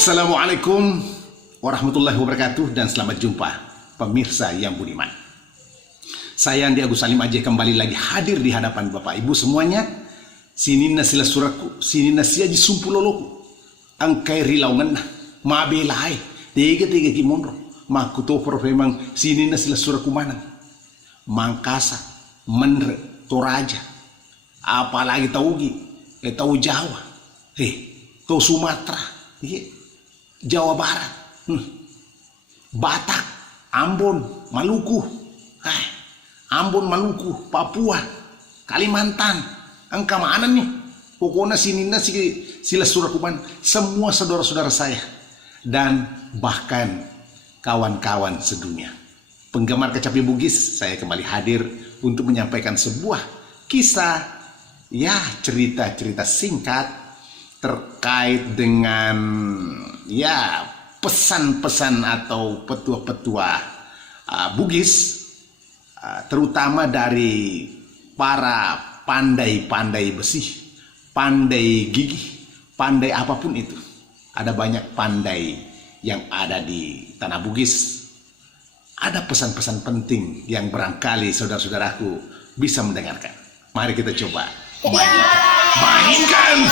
Assalamualaikum warahmatullahi wabarakatuh dan selamat jumpa pemirsa yang budiman. Saya Andi Agus Salim Aceh kembali lagi hadir di hadapan Bapak Ibu semuanya. Sinina sila suraku, sinina siaji sumpuloloku. Angkai rilaungan mabelai tiga kimonro. Makutopor memang sinina sila suraku mana. Mangkasa, Mendre, Toraja. Apalagi Taugi, tahu Jawa. Tahu Sumatera. Jawa Barat, Batak, Ambon, Maluku, Ambon, Maluku, Papua, Kalimantan, angka mana nih? Pokoknya sini sila surakuman, semua saudara-saudara saya dan bahkan kawan-kawan sedunia. Penggemar kecapi Bugis, saya kembali hadir untuk menyampaikan sebuah kisah, cerita-cerita singkat terkait dengan pesan-pesan atau petua-petua Bugis, terutama dari para pandai-pandai besi, pandai gigih, pandai apapun itu. Ada banyak pandai yang ada di tanah Bugis. Ada pesan-pesan penting yang barangkali saudara-saudaraku bisa mendengarkan. Mari kita coba mainkan.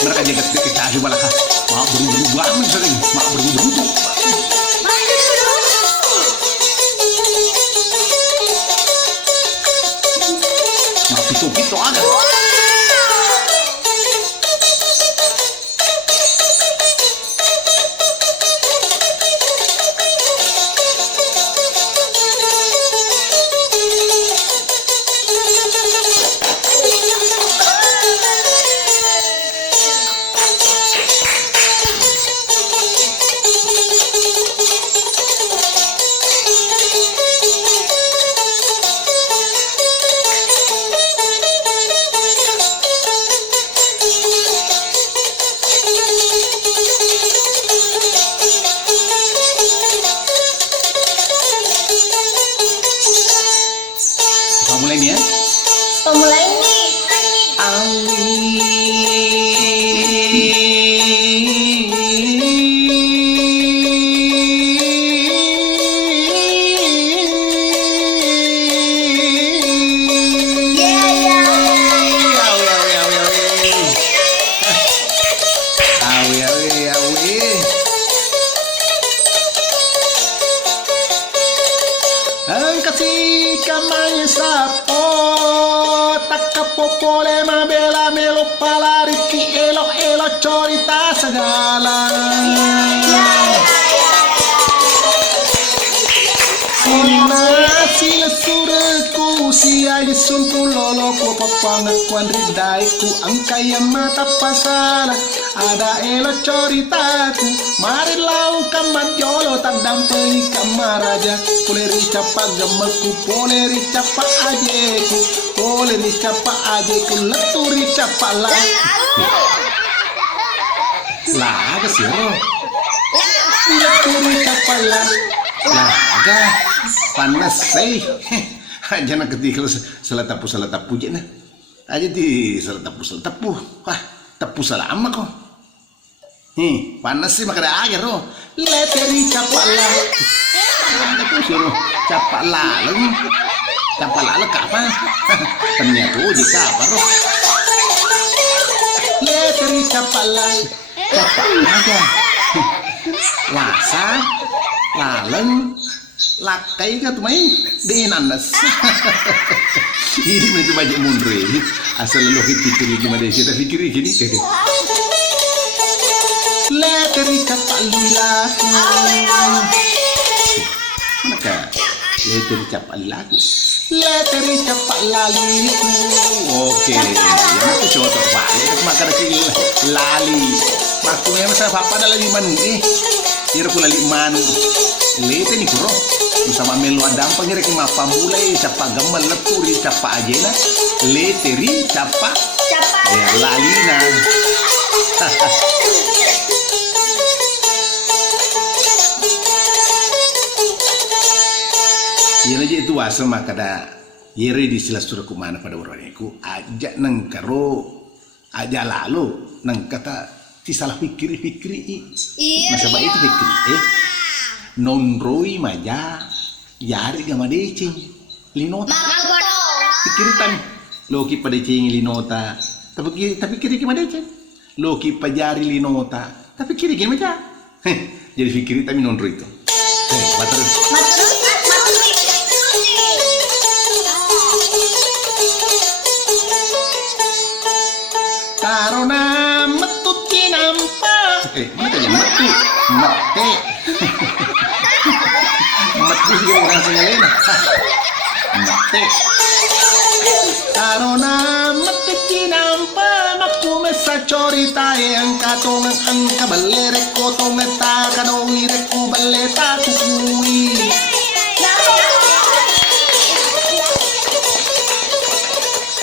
Mereka jaga kita aja malah mau buru-buru banget sering mau buru-buru. Mau gitu aja. Mulai nih ya. Mulai nih. Kasih kamanya sapo tak kapopole mabela melo palariki elo corita segala. Sila sureku siaja sumpulolo ko papangakuan ridaiku angkaya mata pasala ada elo coritaku mari lau kamadiolo tak dampei kamaraja poleri capa gemelku poleri capa ajeku poleri capa ajeku leturi capa lah laga sih leturi capa lah panas sih aja nak ketika selatapu aja nah aja di selatapu wah tepu selama kok panas sih makanya aja roh leteri capala itu suruh capala kapan ternyata uji kapan roh leteri capala aja lasa laleng Lakai ka tumain dinanas. Ini mentu banyak mundur ini. Asal lohit pikir gimana sih? Kita pikir gini kayak. Leteri capak lilaku. Maka leteri capak lilaku. Leteri capak laliku. Oke, yang aku coba terbalik. Maka ada lali. Maksudnya masa apa ada lagi manu Ira ko lali manu. Lete ni kuro. Sama melu adampang ira ki mapamulay capak gamal lepuri capak ajena. Leteri capak. Ya lali na. Yan aja itu asal makada yere di sila surah kumana pada orangku ajak nang karo aja lalu nang kata ti salah pikiri masa baik itu pikiri non roi maja yari gama decing linota pikiri tan loki pada decing linota tapi kiri gama decing loki pajari linota tapi kiri gama aja jadi pikiri tapi non roi itu bater Karena metu cinampa. Mana tadi metu? Mete. Metu juga orang singalena. Mete. Karena metu cinampa maku mesa corita yang katong angka balere kotong eta kadoi reku baleta kukui.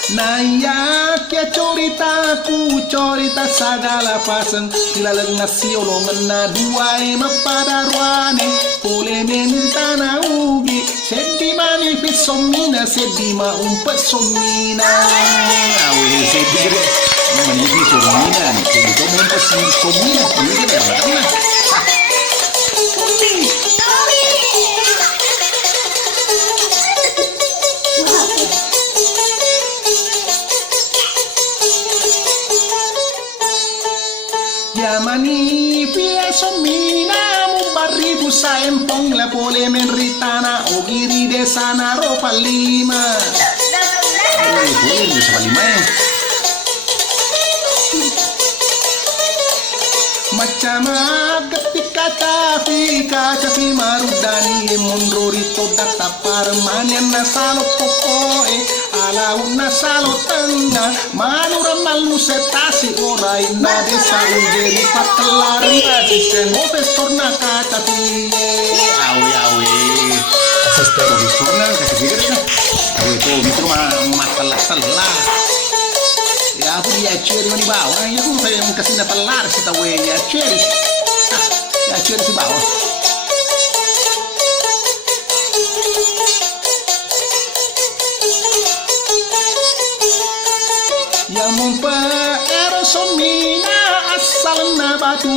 Naya kia corita ku corita sagala pasen tilalang nasiolo ngena duai mapada ruane pole menita na ugi sedi mani pisomina sedi ma umpet somina awe sedi gere mani pisomina sedi to umpet somina ini gere mana Yamani via somina mubaribu sa empong la pole menritana ogiri de sana ropa lima. Boleh de sana lima Macam ketika cafi marudani mondrorito data parmanian nasalo pokoe ala una salo tanga manura malu setasi orai na desa ugeri patelar asisten profesor na kata awe asisten profesor na kata tigre na awe to mitro matala ya aku dia ceri di bawah ya aku saya yang kasih telar si tahu ya ceri si bawah ya mumpa erosomina asal na batu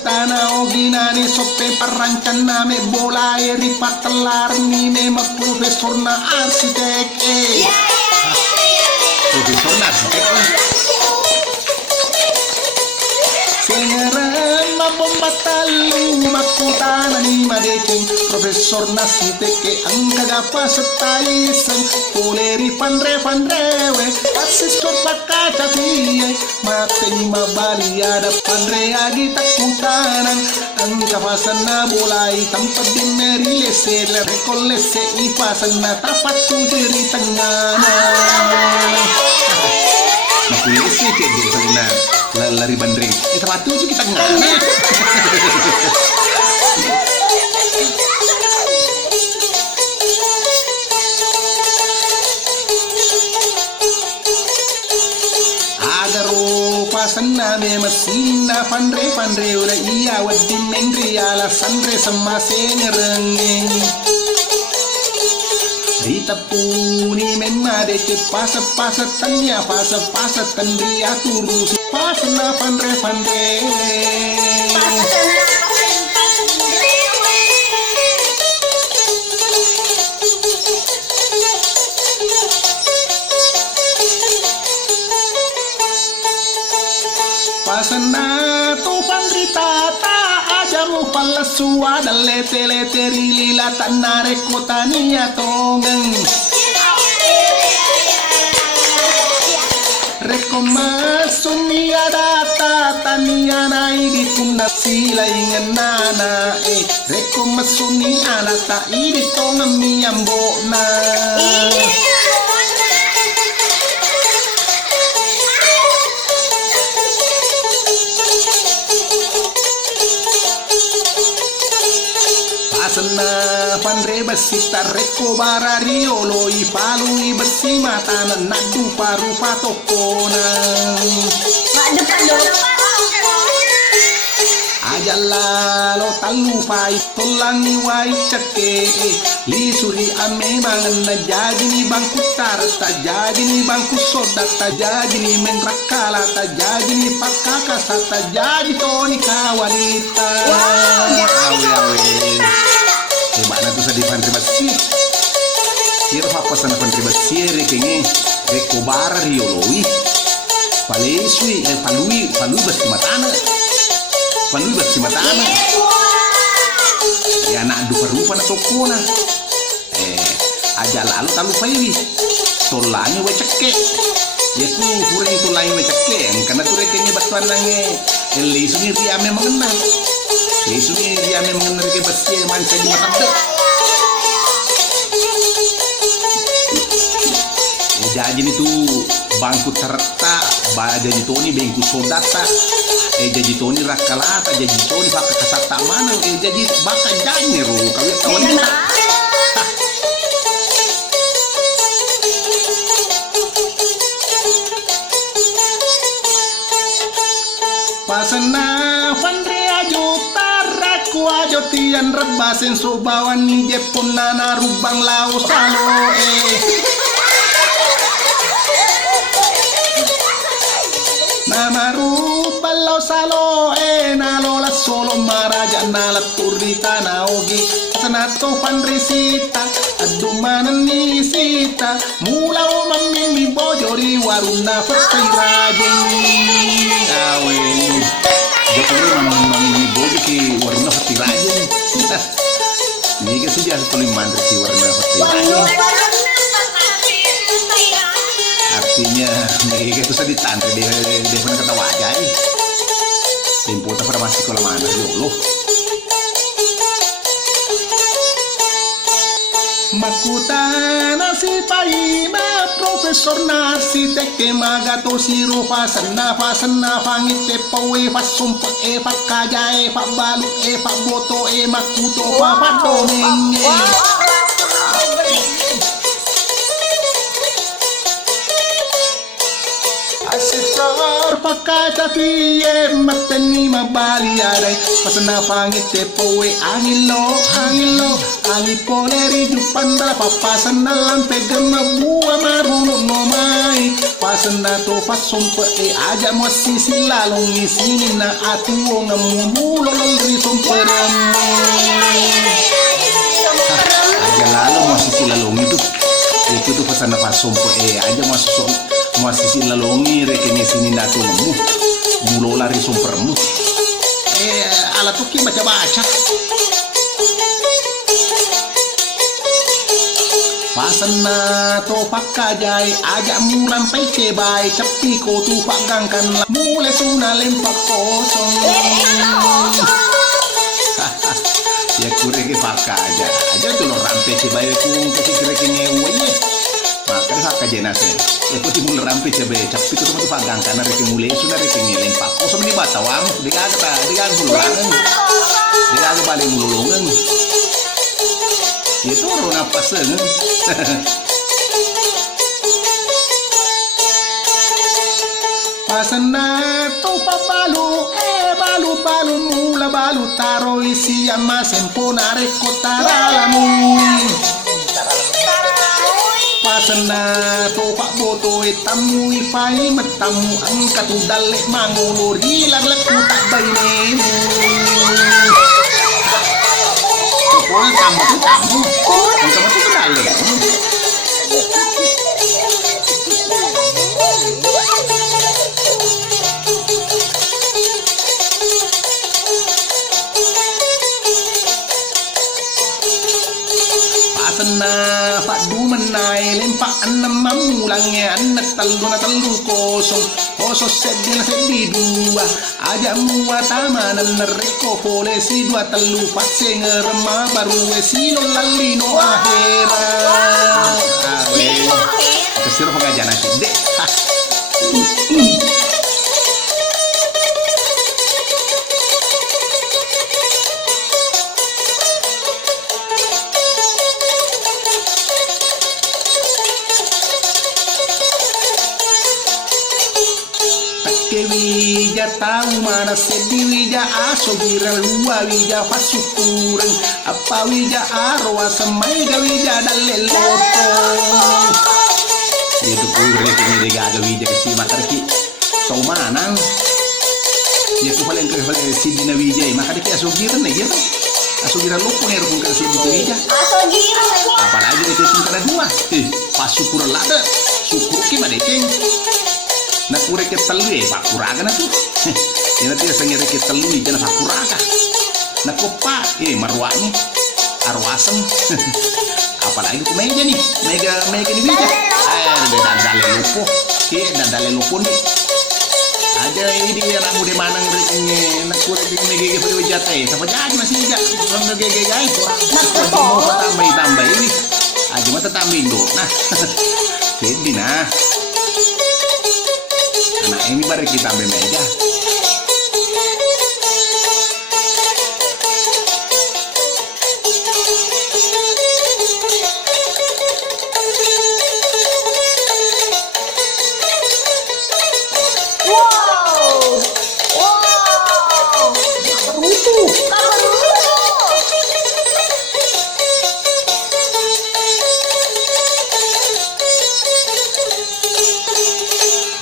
tanah oginani sope perancan name bola eri patelar ni mema profesor na arsitek profesor na arsitek Sengeran mabomba talu makutana ni madeceng profesor nasite ke angka gapa setaisan poleri pandrewe asistor pakaca piye mateni mabali ada pandre agi takutanan angka pasana mulai tempat di merile sele rekolle se ipasana tapat tu diri tengana Makulit sih kayak gitu lari bandring. Sepatu itu kita ngana. Agar rupa sename mesina pandre udah iya wadi mengri ala sandre semase ngerengeng. Rita puni memade ke pasa tanya pasa tandria turu pasa na pandre pasa na tu pandrita ta aja tamu pala suada lete lete rilila tanare kotania tongang Reko masunia data tania naigi kuna sila ingan nana Reko masuni anata iri tonga miyambo na Pasana pandre basita reko barariolo I palu I besi matana nadu paru patokona Ajala lo talu pai tolangi wai ceke lisuri ame mangan na jadi ni bangku tarta jadi ni bangku soda ta jadi ni mengrakala ta jadi ni pakaka sata jadi toni kawanita Hebat na to sa di pantribasi Siro papasan na pantribasi rekengi reko bara rioloi palesui palui basti matana Panui basti matana ya anak du perupa na tokona aja lalu talu paiwi tolangi we ceke ya ku furing tolangi we ceke karena tu rekengi batuan nange elisuni riame mengenal elisuni riame mengenal ke basti manca di matanda jadi itu bangku terta jadi toni bengku sodata jadi toni rakalata jadi toni baka kasata mana jadi baka janyero kawit tawan kita pasana pandrea jutara kuajo tian rebasen sobawan ni jepun nana rubang lau salo Namaru ballo salo nalo la solo maraja nala turita naogi sanato pandrisita adumanan ni sita mulau mamimi bojori waruna fatai rajeng awe jokori mamimi bojoki waruna fatai rajeng ni ke sudah toli mandri si waruna fatai rajeng artinya mereka itu sedih tantri dia pernah kata wajah tempo tak pernah masih kalau mana dulu makuta nasi paima profesor nasi teke magato siru pasana pangite pawe pasum pak kaja pak balu pak boto makuto pak domenge Asesor pakai tapi mateni mabali arai pasana pangite poe angilo angi poleri jupan dala papasan dalam pegama buah maruno nomai pasana to pasum pe aja musisi lalong isini na atuo ngamu lolol ri somperam aja lalong musisi lalong itu tuh pasana pasum pe aja masih lalongi rekennya sini natu nemu mulo lari sumpermu alat tuki baca pasana to pakajai ajak muram pai cebai cepi ko tu pagangkan mule suna lempak kosong ya kureke pakaja aja tuh lo rampe cebai ku kekireke waye maka hak kajenase eko ti mul rampe cebe tapi ko tu pagang kana reke mule suna reke ngeleng pak ko samni batawang diga bulurangan diga balik mululungan itu rona pasen pasana to papalu balu mula balu taro isi ama sempona reko taralamu pasana to pak boto tamu ifai matamu angkat udalek mangulur hilang leku tak baine pokoknya tamu itu kenal mulangnya anak telu kosong kosong sedih dua aja muat amanan nereko pole si dua telu fase ngerema baru si lalino akhirat awe kesir pengajian aja deh. Wija tahu mana sedih wija aso gira lua wija pasukuran apa wija arwa semai ga wija dalil loto itu pure kini dega wija kesi makarki so manang ya ku paling sidina wija maka deki aso gira ne gira aso gira lopo ne rukun kasi di wija aso gira apalagi deki singkana dua pasukuran lada syukur ki madekeng na kure ke telui pak kuraga na tu ina tia sangere ke telui jana pak kuraga na kopa marwani arwasem apalagi ku meja nih mega ni bija dadale lupo dadale lupo nih aja ini dia nak mude manang reknya na kure ke mega ke jate sama jadi masih ija sama gege guys mau tambah ini aja mata tambahin do nah jadi nah anak ini baru kita ambil meja.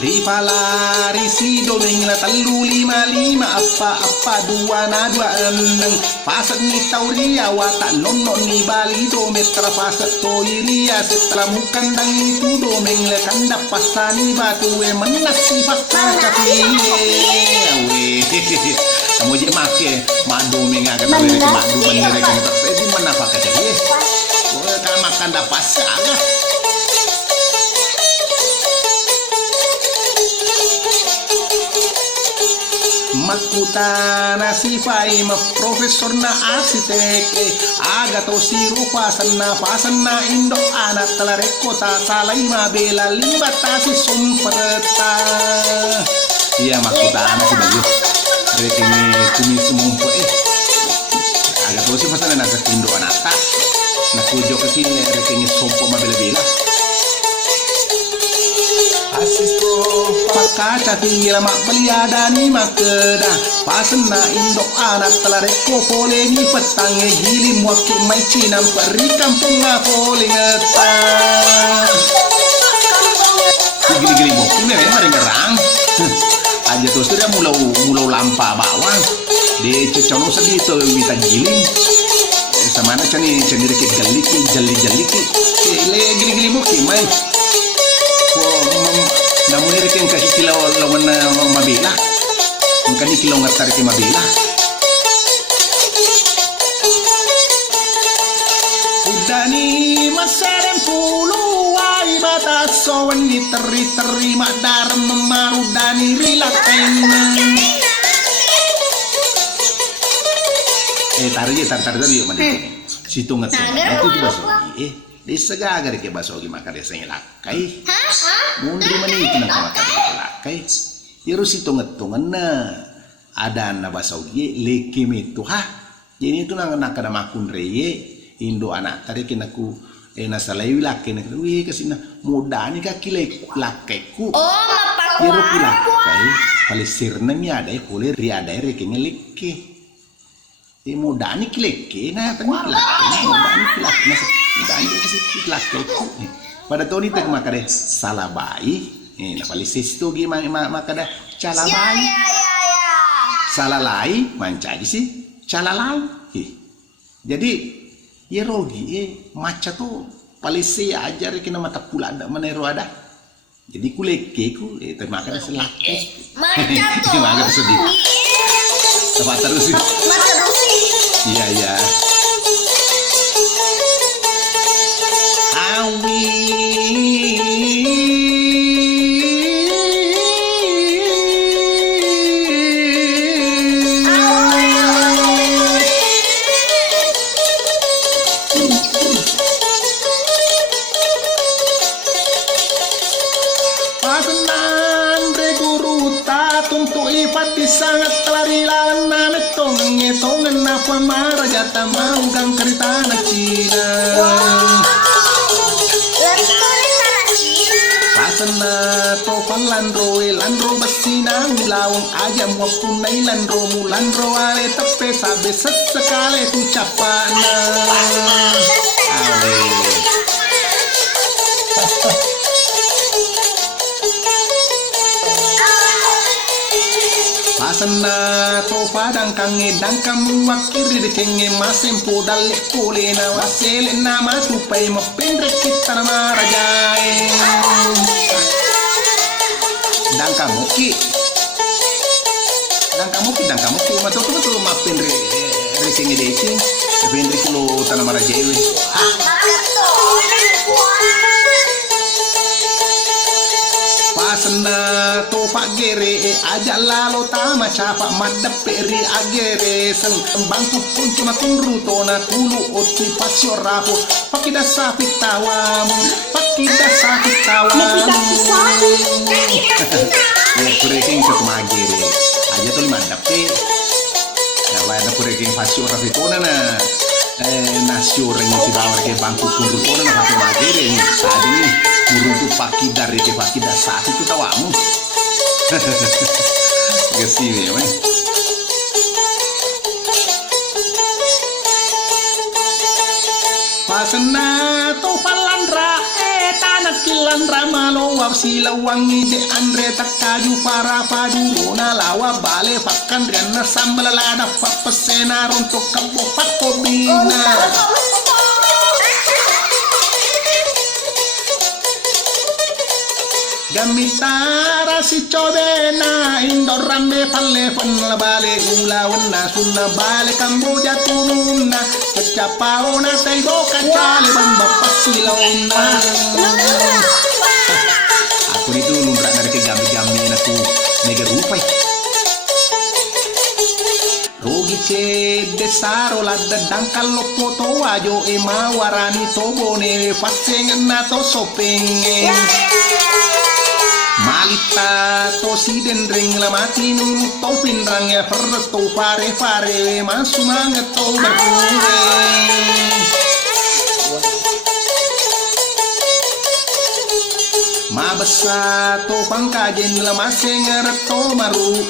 Ripalari si domeng la telu lima apa dua na dua eneng pasat ni tauria wata nono ni bali dometra pasat toiria setelah mukandang itu domeng la kanda pasani batu menasi fakta kapiye kamu je make madu mengaga tawere madu menere kan di mana pakai jadi kan makan dapat saga makutana sifai ma profesor na arsitek aga to siru pasanna indo anak telareko ta salai ma bela limba tasi sumperta iya makutana si bagus rekini kumis mumpo aga to si pasanna na indo anak ta na kujo kekil rekini sompo ma bela Asisto pakaca tinggal mak peliada ni makeda pasena indo anak telareko pole ni petange gili muaki mai cinam peri kampung pole ngetang gili-gili muaki memang ada ngerang aja tuh sudah mulau lampa bawang di cecono sedih tuh minta giling sama anak cani reke jali-jali le gili-gili muaki mai namun ini kan kasih kilau lawan mabila, kan ini kilau ngertarik mabila. Udah nih masaren puluh wai batas sowan diteri mak darem memaru dani rilakan. Tar yuk mandi. Situ ngetok. Itu di basogi. Di segagar ke basogi maka desa lakai. Mundur menit nang makan lakai. Terus itu ngetungan ada na basogi leki metu ha. Jadi itu nang nakada makun reye indo anak tadi kinaku nasalai lakai nak wi kasina muda ni kaki lakai ku. Oh, mapak. Yero lakai palisirna mi ada pole ri ada rekenya leki. Muda ni kileke na tani lakai muda ni kilake na lakai ku. Pada tahun itu makade salah bayi. Na palisis tu gi makada cala bayi. Salah lai mancaji sih cala lai. Jadi ya rogi maca tu palisi ajar kena mata pula ada menero ada. Jadi kuleke ku makada selake. Maca tu. Makada sedih. Tepat terus sih. Maca terus. Iya. Awi ta tuntu ipati sangat telari lawan nametong ngetongan apa marah jata mau gang kerita na Cina. Pasana topan landro basina lawang aja muapunai landro ale tepe sabe sesekale tu capana. Pasana to padang kange dang kamu wakiri de cenge masem podal pole na wasele na matupai mapendre kita na rajae. Dang kamu ki betul mapendre recenge de ceng mapendre kilo tanah rajae. Pasana to pagere aja lalo tama capa madap peri agere seng bangku pun cuma kunruto na kulu oti pasio rapo pakida sapi tawamu ya kureking ke magere aja tuh madap pe ya ada kureking pasio rapo na nasi orang yang si bawar ke bangku kunruto na pakai magere nih saat ini muruntu pakidar ke pakidar saat itu tawamu. Kesini ya, Pasana to palandra tanah kilandra malo wapsila wangi de andre takaju para padu na lawa bale pakan riana sambal lada papasena rontok kampo pakobina. Gamitara si cobena indor rambe palle panla bale ulawan na sunna bale kamboja turunna kecapaona taibo kacale bamba pasilauna. Aku itu lumbrak dari ke gambi-gambi aku nega rupai. Rogi ce desaro ladda dangkal lopoto wajo ema warani tobone fasengen nato sopenge. Malita to si dendring la mati nunu to pindrang ya perres to pare masu mangat to berkuwe. Mabesa to pangkajen la masengar to maru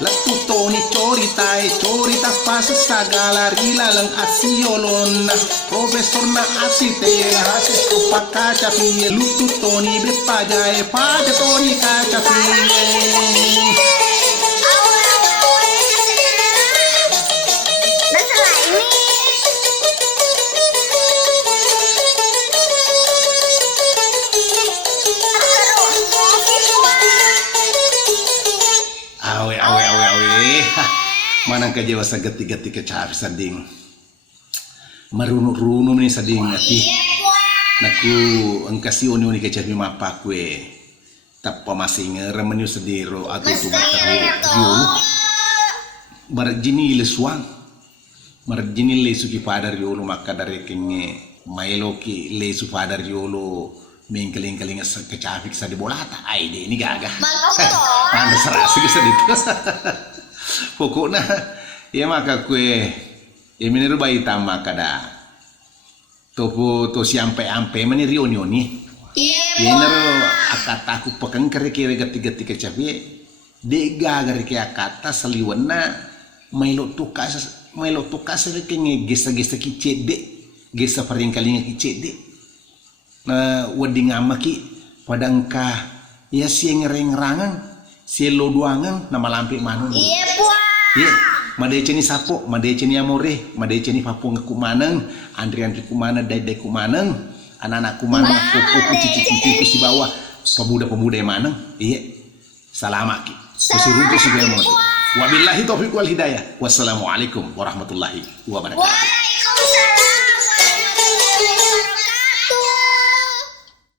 letu to ni corita pas sagala rilalang asiolona profesor na asite hasis to pakaca piye lutu to ni bepaja paja to ni kaca piye. Manang ka jawa sa gati-gati ka capi sading marunok-runok ni sading ati naku ang kasioni-oni ka capi mapa kwe tappa masing remenyu sediro atau tumataro yun marjini leswang marjini lesu ki padar yolo maka dari kenge maelo ki lesu padar yolo mengkeling-keling sa kecapi sa di bolata ay de ini gagah mana serasi sa dito. Pokoknya ya maka kue ya meniru bayi tama kada topo to siampe ampe meni rioni ya nero akataku pekan kere-kere gati-gati kecapi dega gari ke akata saliwana mailo tukas kenge gesa-gesa kicede gesa paring kalinya kicede na wading amaki padangka ya sieng reng-rangan sielo duangan nama lampi manung. Iya, madece ni sapo, madece ni amore, madece ni papu ngekumaneng, Andri kumana, dai kumaneng, anak-anak kumana, kuku cici-cici si bawah, pemuda-pemuda yang maneng. Iya, salamaki. Kusi rumpu si bemo. Wabillahi taufiq wal hidayah. Wassalamualaikum warahmatullahi wabarakatuh.